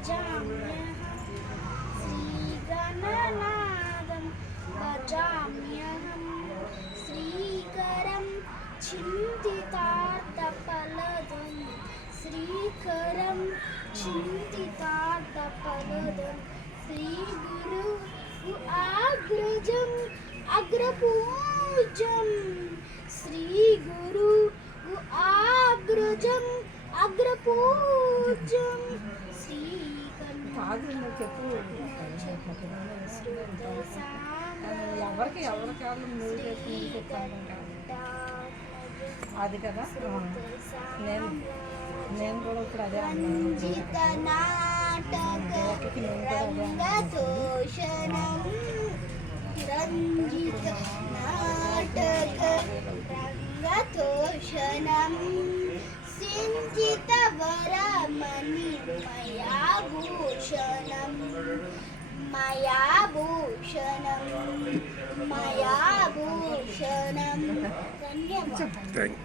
भजाम्यहं श्रीगणनाथं भजाम्यहं श्रीकरं चिन्तितार्थफलदं श्रीकरं चिन्तितार्थफलदं श्रीगुरु अग्रजम् अग्रपूज्यं श्रीगुरु अग्रजम् अग्रपूज्यं ఎవరికి అది కదా నేను కూడా ఇప్పుడు అదే రంజిత నాటక రంగతోషణం రంజిత నాటక రంగతోషణం సించిత వరమణి మయాభూషణం మయాభూషణం మయాభూషణం ధన్యవాదాలు.